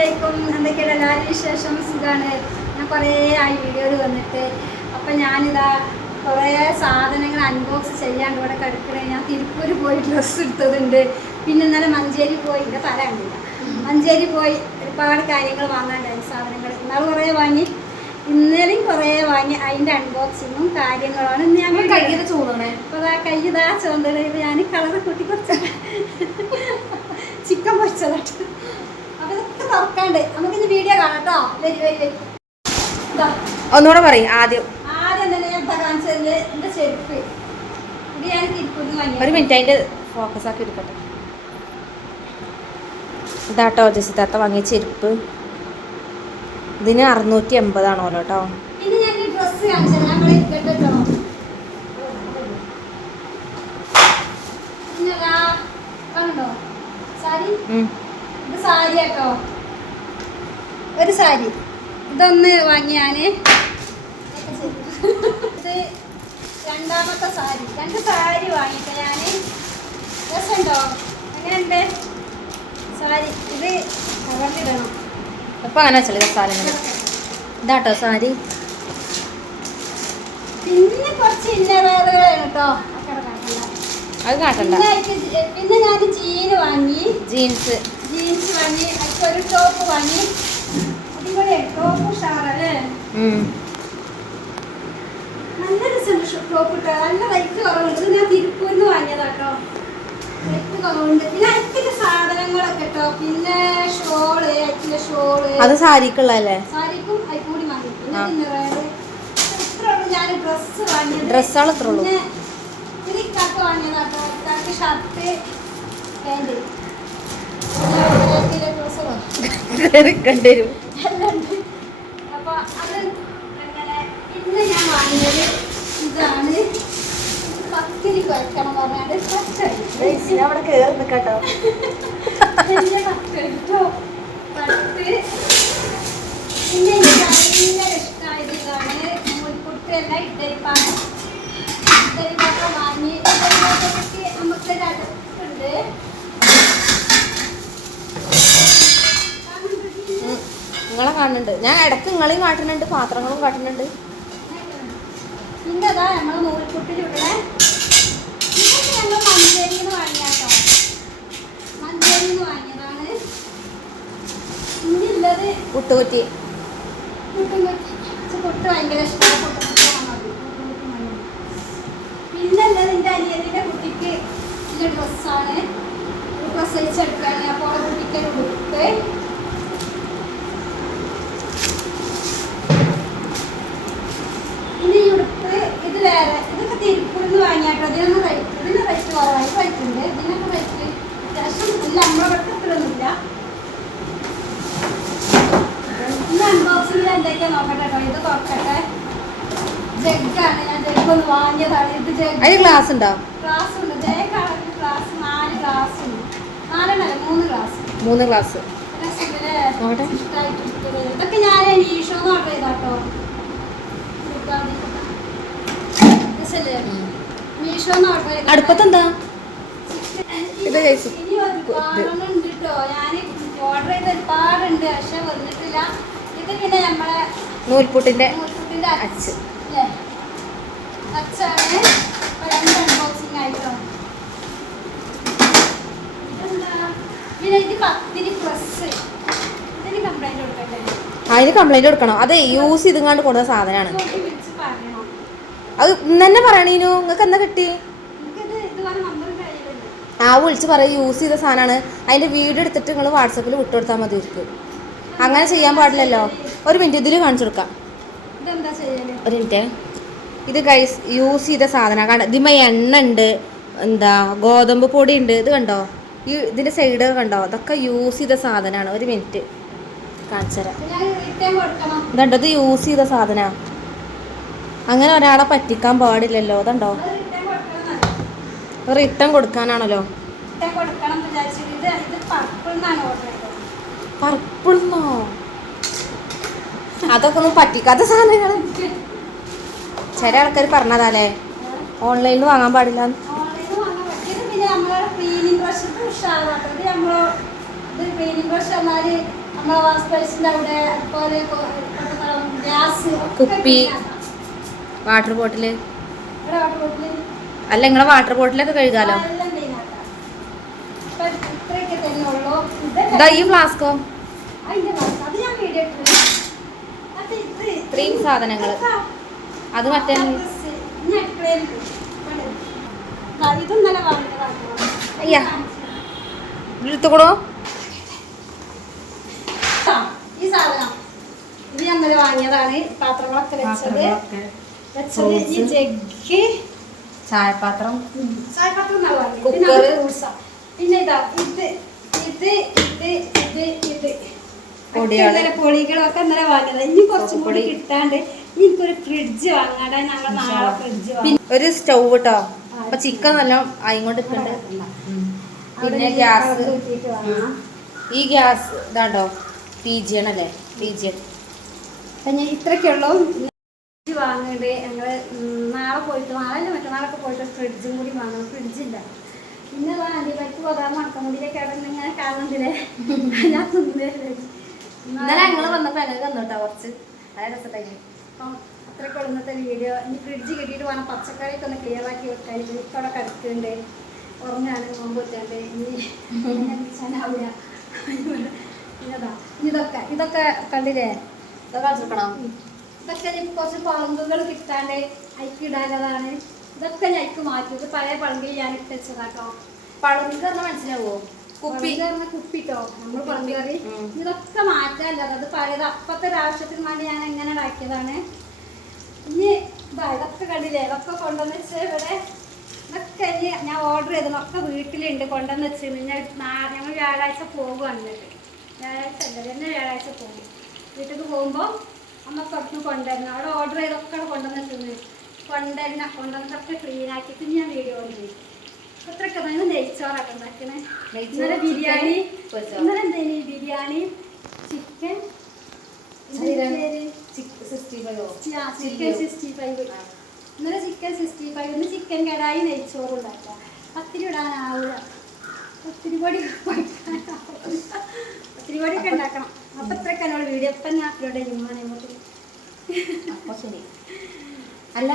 അസ്സലാമലൈക്കും. എന്തൊക്കെയാണ് എല്ലാവരും വിശേഷം? സുഖമാണ്. ഞാൻ കുറേ ആയി വീഡിയോയിൽ വന്നിട്ട്. അപ്പം ഞാനിതാ കുറേ സാധനങ്ങൾ അൺബോക്സ് ചെയ്യാണ്ട് ഇവിടെ കിടക്കണേ. ഞാൻ തിരുപ്പൂർ പോയി ഡ്രസ്സ് എടുത്തതുണ്ട്. പിന്നെ ഇന്നലെ മഞ്ചേരി പോയി, ഇവിടെ തരാണ്ടില്ല, മഞ്ചേരി പോയി ഒരുപാട് കാര്യങ്ങൾ വാങ്ങാണ്ടായി. സാധനങ്ങൾ ഇന്നാൾ കുറേ വാങ്ങി, ഇന്നലെയും കുറേ വാങ്ങി. അതിൻ്റെ അൺബോക്സിങ്ങും കാര്യങ്ങളാണ് ഇന്ന് ഞങ്ങൾ കയ്യിൽ ചോദണേ. അപ്പോൾ ആ കയ്യിതാ ചോന്തണത് ഞാൻ കളർ കൂട്ടി കുറച്ച് ചിക്കൻ പൊരിച്ചതായിട്ട്. അപ്പോൾ ഇതൊക്കെ തുറക്കാണ്ട് നമുക്കിന്ന് വീഡിയോ കാണാം കേട്ടോ. വരി ഒന്നുകൂടെ പറയും ആദ്യം. ആദ്യം തന്നെ ഞാൻ കാണിച്ചതിൽ എൻ്റെ ചെരുപ്പ് ഇത് ഞാൻ തിരുപ്പൂരിൽ വാങ്ങി. ഒരു മിനിറ്റ് അതിന്റെ ഫോക്കസ് ആക്കി എടുക്കട്ടെ. ഇതാട്ടോ ജസിതാത്ത വാങ്ങിയ ചെരുപ്പ്. ഇതിന് 680 ഓരോ കേട്ടോ. പിന്നെ ഞാൻ ഈ ഡ്രസ്സ് കാണിച്ചത് ഞങ്ങൾ ഇരിക്കട്ടെ കേട്ടോ. പിന്നെ കണ്ടോ സാരി, ഇത് സാരി കേട്ടോ. ഒരു സാരി ഇതൊന്ന് വാങ്ങി ഞാൻ. ഇത് രണ്ടാമത്തെ സാരി. 2 സാരി വാങ്ങിയിട്ട് ഞാൻ. രസമുണ്ടോ? എങ്ങനെയുണ്ട് സാരി? ഇത് കവറിലിടണം. അപ്പൊ അങ്ങനെ വെച്ചാൽ സാധനങ്ങൾ ഇതാട്ടോ സാരി. പിന്നെ കുറച്ച് ഇന്നവേറുകളാണ് കേട്ടോ. അത് കാട്ടണ്ട. പിന്നെ ഞാൻ ജീന് വാങ്ങി, ജീൻസ് വാങ്ങി. അതിൽ ഒരു ടോപ്പ് വാങ്ങി. അടിപൊളി ടോപ്പ് ഉഷാറല്ലേ? നല്ല രസം ടോപ്പ് ഇട്ടോ. നല്ല റേറ്റ് കുറവുണ്ട്. ഞാൻ തിരുപ്പൂരിൽ നിന്ന് വാങ്ങിയതാട്ടോ. റേറ്റ് കുറവുണ്ട്. പിന്നെ അതിന്റെ സാധനങ്ങളൊക്കെ കേട്ടോ. പിന്നെ ഷോള്, അതിന്റെ ഷോള് അത് സാരിക്കുള്ളതല്ലേ? സാരിക്കും അതിൽ കൂടി വാങ്ങി. പിന്നെ ഇന്നവേറ് ഇത്രയുള്ളൂ. ഞാൻ ഡ്രസ്സ് വാങ്ങിയത്. ഡ്രസ്സുകൾ ഇത്ര ഉള്ളൂ. പിന്നെ ഇക്കാക്ക് വാങ്ങിയതാട്ടോ. ഇക്കാക്ക് ഷർട്ട്, പാൻറ്, കണ്ടുവരും. അപ്പൊ അത് അങ്ങനെ. പിന്നെ ഞാൻ വാങ്ങിയത് ഇതാണ്. പത്തിരി കുഴക്കണം പറഞ്ഞാണ്ട് അവിടെ കേറി നിൽക്കട്ടോ. വലിയ പത്ത്. പിന്നെ എനിക്ക് ഭയങ്കര ഇഷ്ടമായത് ഇതാണ്. നൂൽപുട്ടല്ല, ഇഡ്ഡലിപ്പാണ്. ഇഡ്ഡലിപ്പൊക്കെ വാങ്ങി. ഇഡ്ഡലിപ്പൊക്കെ നമുക്കൊരു അടുപ്പുണ്ട്. നിങ്ങളെ കാണുന്നുണ്ട്. ഞാൻ ഇടയ്ക്ക് നിങ്ങളെയും കാട്ടുന്നുണ്ട്, പാത്രങ്ങളും കാട്ടുന്നുണ്ട്. പിന്നെ അതാ നമ്മൾ നൂൽപുട്ടിലിവിടെ ഇതൊക്കെ ഞങ്ങൾ മഞ്ചേരിയിൽ നിന്ന് വാങ്ങിയാട്ടോ. മഞ്ചേരിയിൽ നിന്ന് വാങ്ങിയതാണ്. ഇനിയുള്ളത് പുട്ടുകുറ്റി. പുട്ട് ഭയങ്കര ഇഷ്ടമാണ്. പിന്നെ ഉള്ളത് എൻ്റെ അനിയത്തിൻ്റെ കുട്ടിക്ക് ഇതിൻ്റെ ഡ്രസ്സാണ്. പ്രസവിച്ചെടുക്കുകയാണ്. അപ്പോൾ കുട്ടിക്ക് ഉടുപ്പ്. പിന്നെ ഈ ഉടുപ്പ് ഇത് വേറെ. ഇതൊക്കെ തിരുപ്പൂരിൽ നിന്ന് വാങ്ങിയാട്ടോ. ഇതിന് റേറ്റ് കുറവായി റേറ്റുണ്ട്. ഇതിനൊക്കെ റേറ്റ് അത്യാവശ്യം ഇല്ല. നമ്മുടെ ഇവിടുത്തെ ഇന്ന് അൺബോക്സിങ്ങിൽ എന്തൊക്കെയാ നോക്കട്ടെ കേട്ടോ. ഇത് തുറക്കട്ടെ. ജഗ്ഗാണ്. ഞാൻ ജഗ്ഗൊന്ന് വാങ്ങിയതാണ്. ഇത് ജഗ്. അതിന് ഗ്ലാസ് ഉണ്ടോ? ഗ്ലാസ് ഉണ്ട്. ജഗ്ഗാണ് ഗ്ലാസ്. 4 ഗ്ലാസ് ഉണ്ട്. 4 3 ഗ്ലാസ്. 3 ഗ്ലാസ്. ഇതൊക്കെ ഞാൻ മീഷോന്ന് ഓർഡർ ചെയ്താട്ടോ. മീഷോന്ന് ഓർഡർ ചെയ്ത. അടുപ്പത്തെന്താ ഇത്? ഇനി ഒരുപാടുണ്ട് കേട്ടോ. ഞാൻ ഓർഡർ ചെയ്ത ഒരുപാടുണ്ട്, പക്ഷെ വന്നിട്ടില്ല. ഇത് പിന്നെ നമ്മളെ നൂൽപുട്ടിന്റെ അച്ച് അല്ലേ? അച്ചാണ്. 2 അൺബോക്സിങ് ആയിട്ടോ. ഇതെന്താ? പിന്നെ ഇത് പത്തിരി പ്രസ്. ഇതിന് കംപ്ലൈന്റ് കൊടുക്കട്ടെ. അതിന് കംപ്ലൈന്റ് കൊടുക്കണം. അതെ, യൂസ് ചെയ്തുകൊണ്ട് കൊടുത്ത സാധനമാണ്. വിളിച്ച് പറയണോ? അത് ഇന്ന് തന്നെ പറയണീനു. നിങ്ങൾക്ക് എന്താ കിട്ടി? എനിക്കിത് ഇതുവരെ നമ്പർ കഴിയുന്നുണ്ട്. ആ വിളിച്ച് പറയും യൂസ് ചെയ്ത സാധനമാണ്. അതിന്റെ വീഡിയോ എടുത്തിട്ട് നിങ്ങൾ വാട്സപ്പിൽ വിട്ടുകൊടുത്താൽ മതി. അവർക്ക് അങ്ങനെ ചെയ്യാൻ പാടില്ലല്ലോ. ഒരു മിനിറ്റ് ഇതിൽ കാണിച്ചു കൊടുക്കാം. ഇതെന്താ ചെയ്യല്? ഒരു മിനിറ്റ്. ഇത് ഗൈസ് യൂസ് ചെയ്ത സാധനം കണ്ട. ഇതിമ എണ്ണ ഉണ്ട്, എന്താ ഗോതമ്പ് പൊടി ഉണ്ട്. ഇത് കണ്ടോ? ഈ ഇതിന്റെ സൈഡ് കണ്ടോ? അതൊക്കെ യൂസ് ചെയ്ത സാധനമാണ്. ഒരു മിനിറ്റ് കാണിച്ചു തരാം. ഇതുണ്ടോ? ഇത് യൂസ് ചെയ്ത സാധനമാണ്. അങ്ങനെ ഒരാളെ പറ്റിക്കാൻ പാടില്ലല്ലോ. അതുണ്ടോ? റിട്ടേൺ കൊടുക്കാനാണല്ലോ. പർപ്പിൾന്നോ? അതൊക്കെ ഒന്നും പറ്റിക്കാത്ത സാധനങ്ങൾ. ചില ആൾക്കാർ പറഞ്ഞതാലേ ഓൺലൈനിൽ നിന്ന് വാങ്ങാൻ പാടില്ല. ക്ലീനിങ് ബ്രഷ് ഉഷാറാട്ടോ. ഇത് നമ്മൾ ഇത് ക്ലീനിങ് ബ്രഷ് എന്നാൽ നമ്മളെ വാഷ് ബേസിൻ്റെ അവിടെ അതുപോലെ ഗ്യാസ് കുപ്പി. വാട്ടർ ബോട്ടില് വാട്ടർ ബോട്ടിൽ അല്ല നിങ്ങളെ വാട്ടർ ബോട്ടിലൊക്കെ കഴുകാലോ. എല്ലാം ക്ലീനാക്കാം. അപ്പൊ ഇത്രയൊക്കെ തന്നെ ഉള്ളൂ. ഇതാ ഈ ഫ്ലാസ്കോ അതിന്റെ ഭാഗത്ത് അത് ഞാൻ വീഡിയോ ഇട്ടില്ല. അത് ഇത് ഇത്രയും സാധനങ്ങൾ അത് മറ്റേ ഇനി അടുക്കളയിൽ ഇതും നല്ല വാങ്ങിയതാണ്. അയ്യാ എടുത്തുകൂടോ. ഈ സാധനം ഇത് ഞാൻ ഇന്നലെ വാങ്ങിയതാണ്. പാത്രങ്ങളൊക്കെ വെച്ചത് ഈ ജഗ്ഗ് ചായപാത്രം ചായപാത്രം എന്നാ വാങ്ങിയത്. കുക്കർ. പിന്നെ ഇതാ ഇത് ഇത് ഇത് ഇത് ഇത് പൊടികള്. പൊടികളൊക്കെ ഇന്നലെ വാങ്ങിയത്. ഇനി കുറച്ചും കൂടി കിട്ടാണ്ട് എനിക്കൊരു ഫ്രിഡ്ജ് വാങ്ങാണ്ട് ഞങ്ങൾ നാളെ ഫ്രിഡ്ജ് വാങ്ങി. ഒരു സ്റ്റൗ കേട്ടോ. അപ്പൊ ചിക്കൻ നല്ല ആയിക്കൊണ്ട് നിൽക്കുന്നുണ്ട്. പിന്നെ ഗ്യാസ്. ഈ ഗ്യാസ് ഇതാണ്ടോ PG ആണല്ലേ. PG അപ്പം ഞാൻ ഇത്രയ്ക്കുള്ളൂ വാങ്ങേണ്ടത്. ഞങ്ങൾ നാളെ പോയിട്ട് നാളെ മറ്റന്നാളൊക്കെ പോയിട്ട് ഫ്രിഡ്ജും കൂടി വാങ്ങണം. ഫ്രിഡ്ജില്ല. പിന്നെ ആൻറ്റിബയോട്ടിക് പതാറ് മണക്കമുടിയിലേക്ക് ഇങ്ങനെ കാണുന്നില്ലേ ഞാൻ തിന്നേല്ലേ. ഇന്നലെ ഞങ്ങൾ വന്നപ്പോൾ ഞങ്ങൾ തന്നോട്ടോ കുറച്ച്. അതായത് രസത്തായി. അപ്പം അത്രയ്ക്കുള്ള ഇന്നത്തെ വീഡിയോ. ഇനി ഫ്രിഡ്ജ് കിട്ടിയിട്ട് വേണം പച്ചക്കറിയൊക്കെ ഒന്ന് ക്ലിയർ ആക്കി വെക്കാൻ. ഇപ്പം അവിടെ കിടക്കുന്നുണ്ട്. ഉറങ്ങാണ് നോമ്പ് വെച്ചാണ്ട് ഇനി ചാനാവില്ല. ഇതൊക്കെ കണ്ടില്ലേ. ഇതൊക്കെ കളിച്ചെടുക്കണം. ഇതൊക്കെ ഇനി കുറച്ച് പളുങ്കുകൾ കിട്ടാണ്ട് അയക്ക് ഇടാനതാണ്. ഇതൊക്കെ ഞാൻ അയക്ക് മാറ്റി. ഇത് പഴയ പളുങ്കിൽ ഞാൻ ഇട്ട് വെച്ചതാട്ടോ. പളുങ്ക് പറഞ്ഞാൽ മനസ്സിലാവോ? കുപ്പി. കുപ്പിട്ടോ നമ്മൾ പളുങ്ക് കറി. ഇതൊക്കെ മാറ്റാല്ല. അത് പഴയത് അപ്പത്തെ ഒരാവശ്യത്തിന് വേണ്ടി ഞാൻ എങ്ങനെ ഉണ്ടാക്കിയതാണ്. ഇനി ഇതൊക്കെ കണ്ടില്ലേ. ഇതൊക്കെ കൊണ്ടുവന്ന് വെച്ച് ഇവിടെ ഇതൊക്കെ ഇനി ഞാൻ ഓർഡർ ചെയ്തതൊക്കെ വീട്ടിലുണ്ട് കൊണ്ടുവന്ന് വെച്ച്. ഞങ്ങൾ വ്യാഴാഴ്ച പോകുകയാണ്. വ്യാഴാഴ്ച അല്ല തന്നെ വ്യാഴാഴ്ച പോകും. വീട്ടിൽ പോകുമ്പോൾ അമ്മക്ക് അവിടുന്ന് കൊണ്ടുവരണം. അവിടെ ഓർഡർ ചെയ്തൊക്കെ കൊണ്ടുവന്ന് വെച്ചിരുന്നു. കൊണ്ടുവന്നിട്ടൊക്കെ ക്ലീൻ ആക്കിയിട്ട് ഞാൻ വീഡിയോ ചെയ്യും. അത്രയൊക്കെ തന്നെ നെയ്ച്ചോറൊക്കെ ഉണ്ടാക്കണേ. ഇന്നലെ ബിരിയാണി. ഇന്നലെ എന്തേനി ബിരിയാണി ചിക്കൻ 65. ഇന്നലെ ചിക്കൻ 65. ഇന്ന് ചിക്കൻ കടായി നെയ്ച്ചോറ് ഉണ്ടാക്കാം. പത്തിരി ഇടാനാവില്ല. പത്തിരി പൊടിയൊക്കെ ഉണ്ടാക്കണം. അപ്പൊ ഇത്രയൊക്കെ എന്നോട് വീഡിയോ ഇപ്പം ഞാൻ അപ്ലോഡ് ചെയ്യുമ്പോൾ അപ്പോൾ ശരി. അല്ല